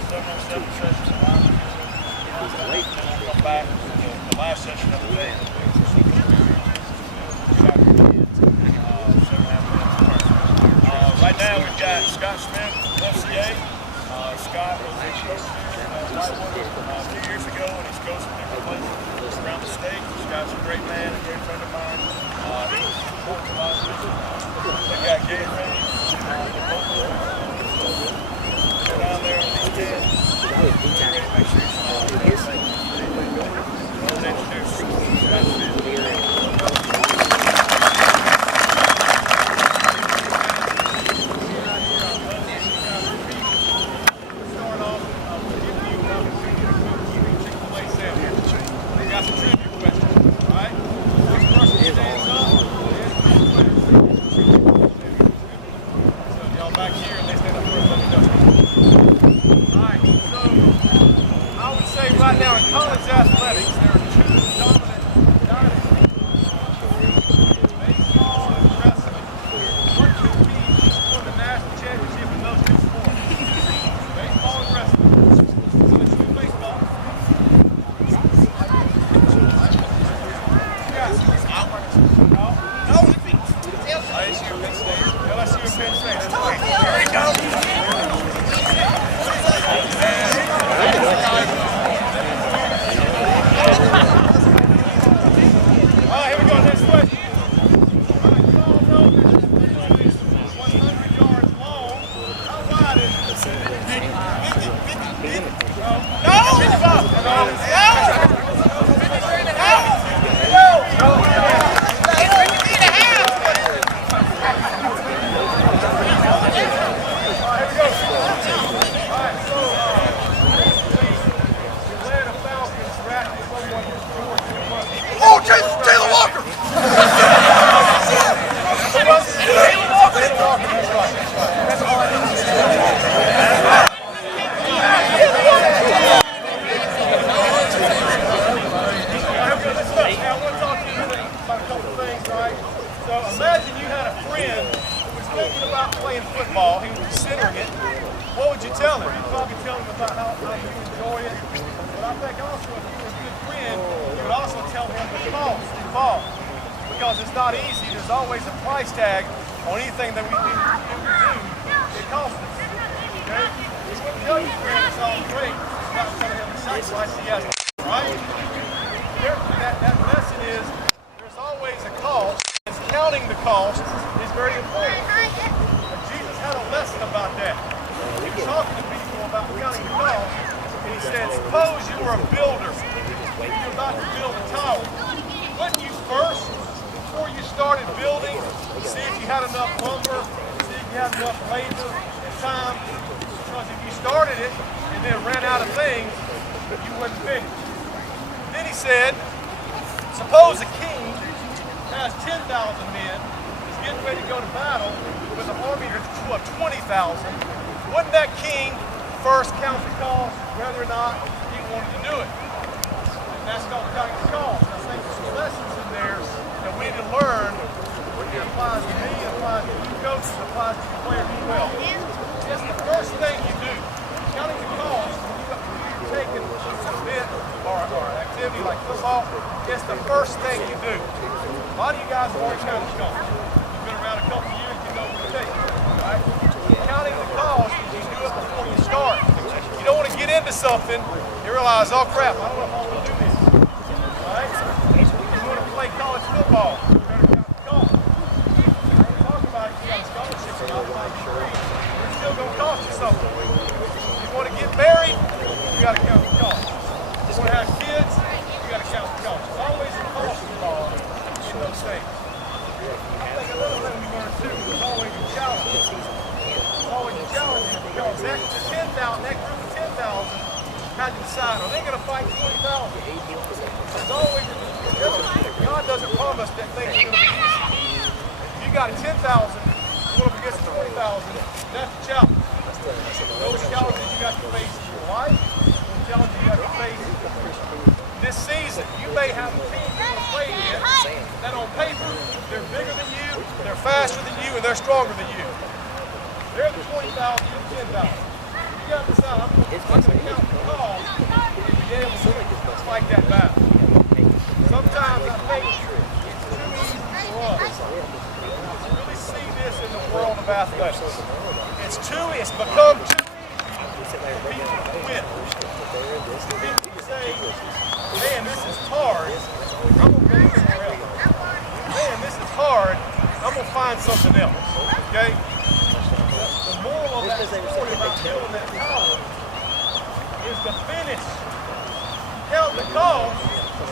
7 sessions of linemen. And I'll come back to the last session of the day. Right now we've got Scott Smith, FCA. Scott was a coach here at Whitewater 2 years ago, and he's coached in different places around the state. Scott's a great man, a great friend of mine. He's coached a lot of people. They've got Gatorade. Go down there on these 10. Make sure you smile. Well, introduce Scott Smith. Right now in college athletics, there are two dominant dynasties, baseball and wrestling. What two teams won the national championship in those two sports? Baseball and wrestling. So let's do baseball. LSU and Penn State. LSU and Penn State. That's right. Here we go. So imagine you had a friend who was thinking about playing football, he was considering it. What would you tell him? You'd probably tell him about how you enjoy it. But I think also if you were a good friend, you would also tell him the cost involved. Because it's not easy, there's always a price tag on anything that we do. It costs us. Okay? You wouldn't tell your friend it's all great, it's not going to have the sacrifice he has, right? That lesson is there's always a cost. Counting the cost is very important. And Jesus had a lesson about that. He was talking to people about counting the cost, and he said, suppose you were a builder. You're about to build a tower. Wouldn't you first, before you started building, see if you had enough lumber, see if you had enough labor and time? Because if you started it and then ran out of things, you wouldn't finish. Then he said, suppose a king has 10,000 men, is getting ready to go to battle with an army of 20,000. Wouldn't that king first count the cost, whether or not he wanted to do it? And that's called counting the cost. I think there's some lessons in there that we need to learn. It applies to me, it applies to you coaches, it applies to the players as well. It's the first thing you do. Counting the cost, when you're taking an event or an activity like football, it's the first thing you do. A lot of you guys have already counted the cost. You've been around a couple of years, you know what it takes, right? Counting the cost is you do it before you start. You don't want to get into something and realize, oh crap, I don't know if I want to do this. Right? You want to play college football, you better count the cost. Talk about it, you got a scholarship or not, like free, it's still going to cost you something. You want to get married, you got to count the cost. You want to have kids, you got to count the cost. There's always a cost involved in those things. I think another thing we learned too is always a challenge. It's always a challenge because that 10,000, that group of 10,000 had to decide, are they going to fight 20,000? There's always, God doesn't promise that things are going to be easy. If you got 10,000, going up against 20,000, that's a challenge. Those challenges you got to face in your life, those challenges you got to face this season. You may have a team you're going to play against that on paper, they're bigger than you, they're faster than you, and they're stronger than you. They're the 20,000, you're the 10,000. You you got to decide. I'm going to count the calls and be able to fight that battle. Sometimes I think it's too easy for us to really see this in the world of athletics. It's become too easy for people to win. People say, man, this is hard. I'm going to go somewhere else. Man, this is hard. I'm going to find something else. Okay? The moral of that story about killing that cow is to finish. Count the calls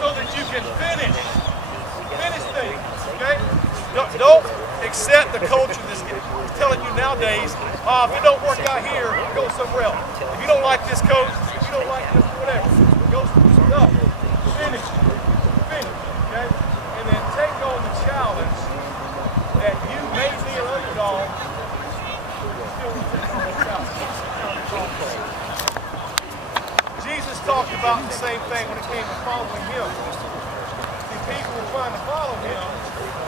so that you can finish. Finish things. Okay? Don't accept the culture that's telling you nowadays, if it don't work out here, go somewhere else. If you don't like this coach, if you don't like this, whatever, go no. Finish. Finish. Okay? And then take on the challenge that you may be an underdog, still take on the challenge. Jesus talked about the same thing when it came to following him. See, people were trying to follow him.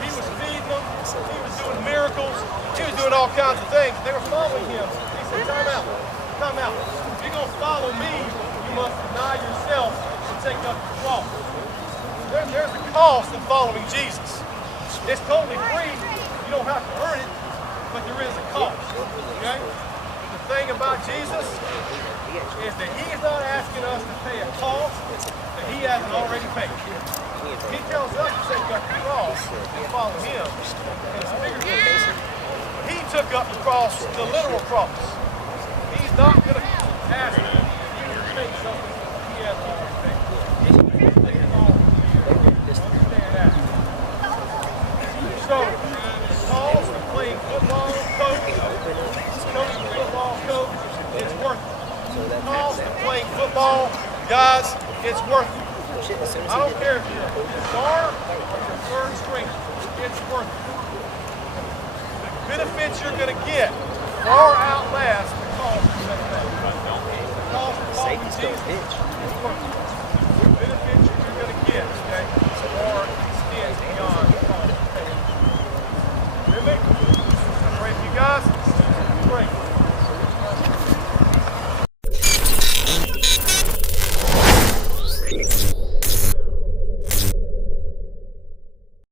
He was feeding them. He was doing miracles. He was doing all kinds of things. They were following him. He said, time out. Time out. If you're going to follow me, you must deny yourself and take up the cross. There's a cost in following Jesus. It's totally free. You don't have to earn it, but there is a cost. Okay? The thing about Jesus is that he is not asking us to pay a cost that he hasn't already paid. He tells us to take up the cross and follow him. And it's figurative. He took up the cross, the literal cross. He's not going to ask you to pay something he hasn't already paid. Understand that. So, the cost of playing football, coaching football, coach, it's worth it. The cost of playing football, guys, it's worth it. I don't care if you're a star or you're third string, it's worth it. The benefits you're going to get far outlast the cost of that. The cost of following Jesus is worth it.